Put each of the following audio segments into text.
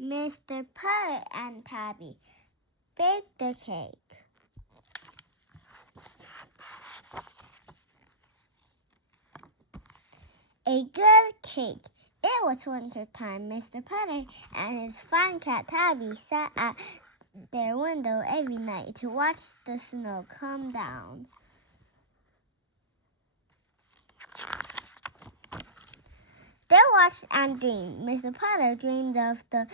Mr. Potter and Tabby baked the cake. A good cake. It was winter time. Mr. Potter and his fine cat Tabby sat at their window every night to watch the snow come down. They watched and dreamed. Mr. Potter dreamed of the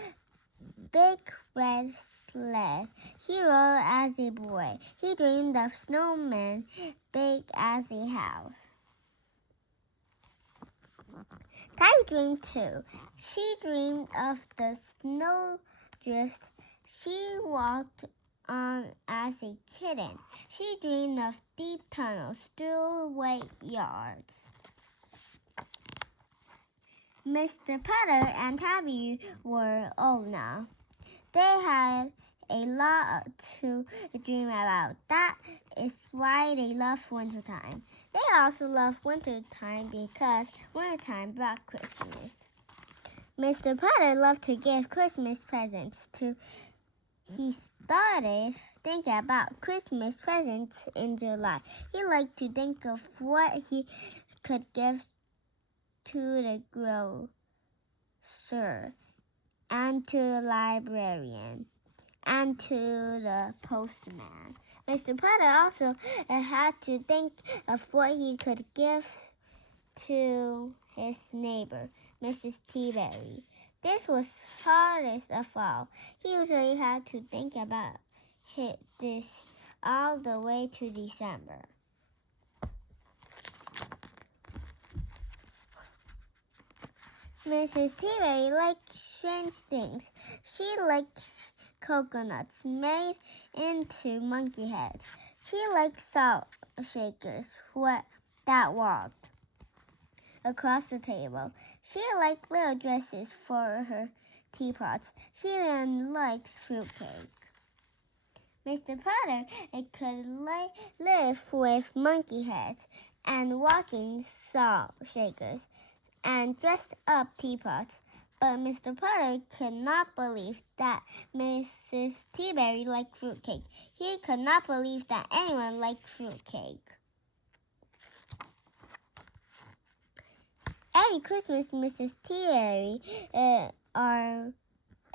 big red sled he rode as a boy. He dreamed of snowmen big as a house. Tabby dreamed too. She dreamed of the snowdrifts she walked on as a kitten. She dreamed of deep tunnels through wet yards. Mr. Potter and Tabby were old now. They had a lot to dream about. That is why they loved wintertime. They also loved wintertime because wintertime brought Christmas. Mr. Potter loved to give Christmas presents too. He started thinking about Christmas presents in July. He liked to think of what he could give to the grocer and to the librarian and to the postman. Mr. Potter also had to think of what he could give to his neighbor, Mrs. Teaberry. This was hardest of all. He usually had to think about this all the way to December. Mrs. Teaberry liked strange things. She liked coconuts made into monkey heads. She liked salt shakers that walked across the table. She liked little dresses for her teapots. She even liked fruitcake. Mr. Potter could live with monkey heads and walking salt shakers and dressed up teapots. But Mr. Potter could not believe that Mrs. Teaberry liked fruitcake. He could not believe that anyone liked fruitcake. Every Christmas, Mrs. Teaberry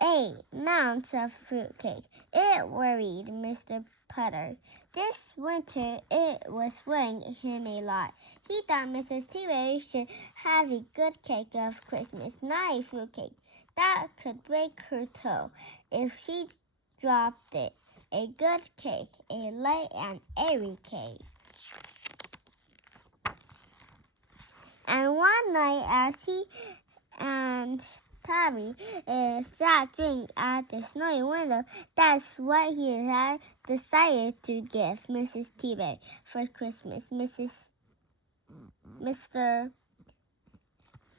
ate mounds of fruitcake. It worried Mr. Potter. This winter, it was worrying him a lot. He thought Mrs. Teaberry should have a good cake of Christmas, not a fruitcake. That could break her toe if she dropped it. A good cake, a light and airy cake. And one night, as he and Tabby sat drinking at the snowy window, that's what he had decided to give Mrs. Teaberry for Christmas. Mr.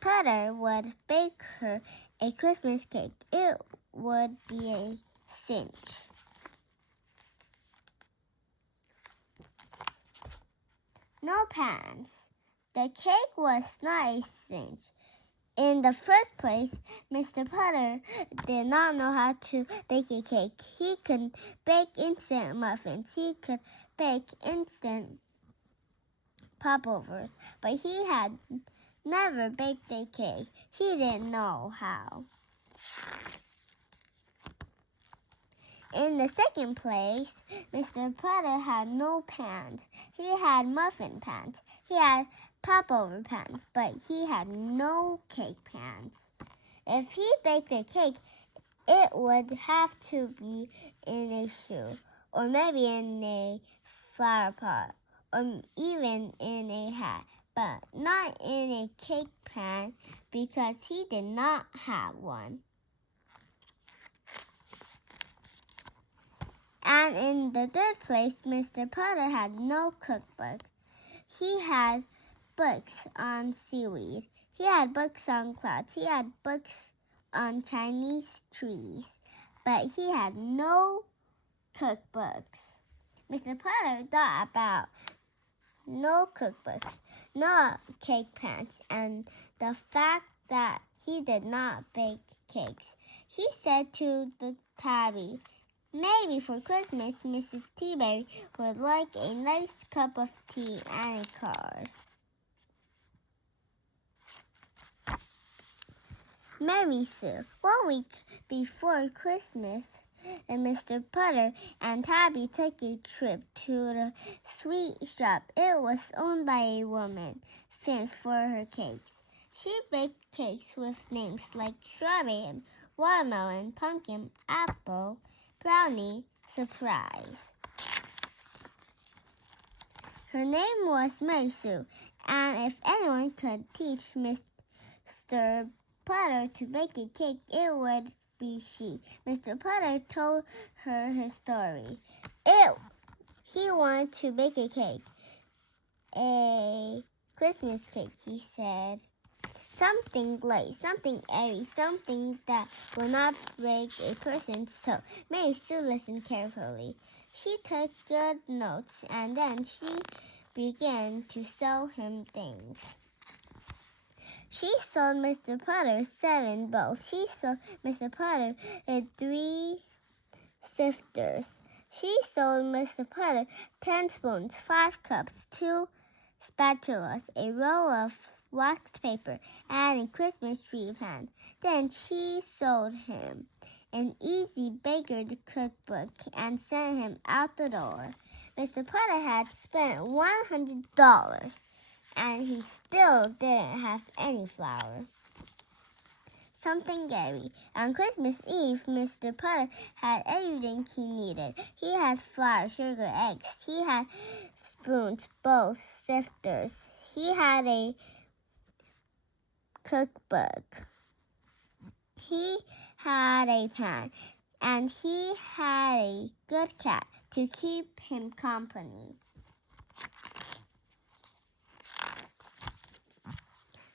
Potter would bake her a Christmas cake. It would be a cinch. No pans. The cake was not a cinch. In the first place, Mr. Potter did not know how to bake a cake. He could bake instant muffins. He could bake instant popovers, but he had never baked a cake. He didn't know how. In the second place, Mr. Potter had no pans. He had muffin pans. He had popover pans, but he had no cake pans. If he baked a cake, it would have to be in a shoe, or maybe in a flower pot, or even in a hat, but not in a cake pan because he did not have one. And in the third place, Mr. Potter had no cookbook. He had books on seaweed. He had books on clouds. He had books on Chinese trees. But he had no cookbooks. Mr. Potter thought about no cookbooks, no cake pans, and the fact that he did not bake cakes. He said to the tabby, "Maybe for Christmas, Mrs. Teaberry would like a nice cup of tea and a card." Mary Sue. 1 week before Christmas, Mr. Potter and Tabby took a trip to the sweet shop. It was owned by a woman, famous for her cakes. She baked cakes with names like strawberry, watermelon, pumpkin, apple, brownie, surprise. Her name was Mary Sue, and if anyone could teach Mr. Potter to bake a cake, it would be she. Mr. Potter told her his story. He wanted to bake a cake, a Christmas cake, he said. Something light, something airy, something that will not break a person's toe. Mary Sue listened carefully. She took good notes, and then she began to sell him things. She sold Mr. Potter 7 bowls. She sold Mr. Potter 3 sifters. She sold Mr. Potter 10 spoons, 5 cups, 2 spatulas, a roll of waxed paper, and a Christmas tree pan. Then she sold him an Easy Baker cookbook and sent him out the door. Mr. Potter had spent $100, and he still didn't have any flour. Something airy. On Christmas Eve, Mr. Potter had everything he needed. He had flour, sugar, eggs. He had spoons, bowls, sifters. He had a cookbook. He had a pan, and he had a good cat to keep him company.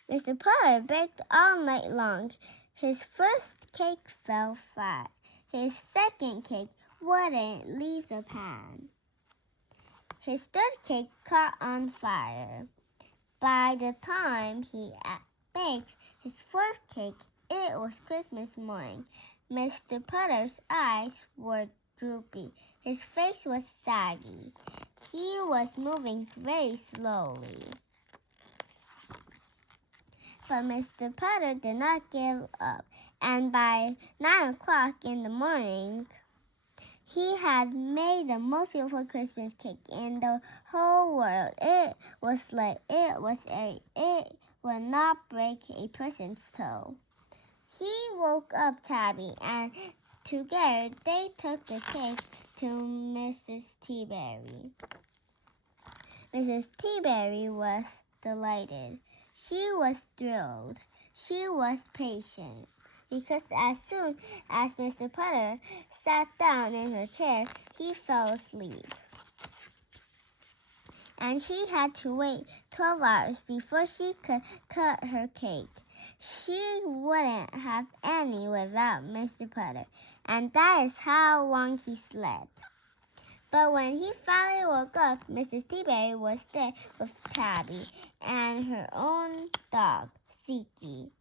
Mr. Potter baked all night long. His first cake fell flat. His second cake wouldn't leave the pan. His third cake caught on fire. By the time he baked his fourth cake, it was Christmas morning. Mr. Potter's eyes were droopy. His face was saggy. He was moving very slowly. But Mr. Potter did not give up, and by 9 o'clock in the morning, he had made the most beautiful Christmas cake in the whole world. It was light, it was airy, it would not break a person's toe. He woke up Tabby, and together they took the cake to Mrs. Teaberry. Mrs. Teaberry was delighted. She was thrilled. She was patient, because as soon as Mr. Potter sat down in her chair, he fell asleep. And she had to wait 12 hours before she could cut her cake. She wouldn't have any without Mr. Potter, and that is how long he slept. But when he finally woke up, Mrs. Teaberry was there with Tabby and her own dog, Seeky.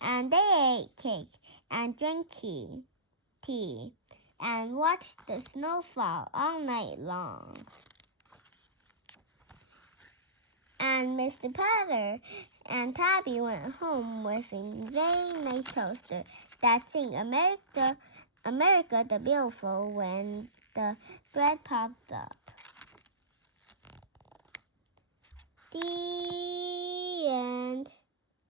And they ate cake and drank tea and watched the snow fall all night long. And Mr. Potter and Tabby went home with a very nice toaster that sang America, America the Beautiful when the bread popped up.